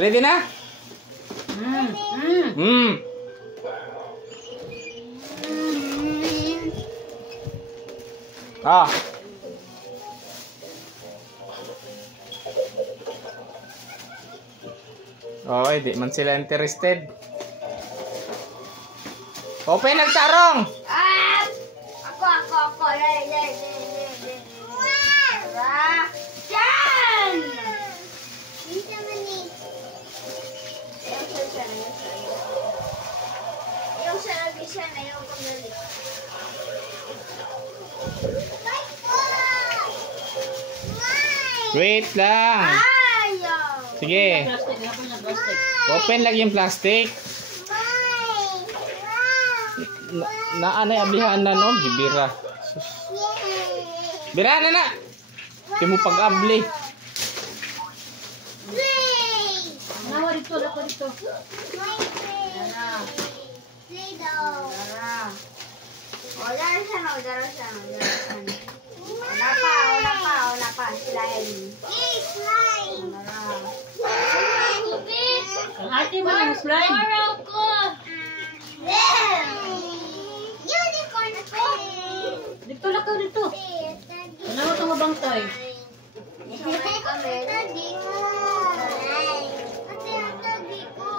Ready na? Ah. Okay, di man sila interested. Open nagtarong! Ah! Ako. Yay. Diyan! Bisa mani. Yung sa na yung kumali. Wait lang. Ayaw! Sige. Open lang yung plastic. Naanay ablihan na no, gibira. Sus. Bira na. Di mo pag-abli. Nawa dito, dako dito. Udah sana. Wala pa. Slime. Ang ate mo ng slime. Unicorn ako. Dito lakaw dito. Ano ito mabangtay?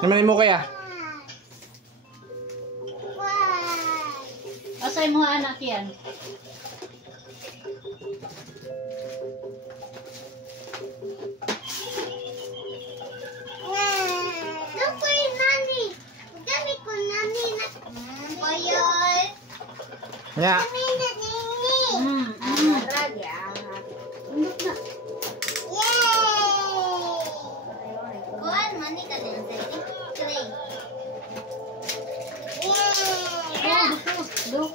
Naman mo kaya? Asay mo anak yan. Ya. Kuan mani ka din sa tray. Look.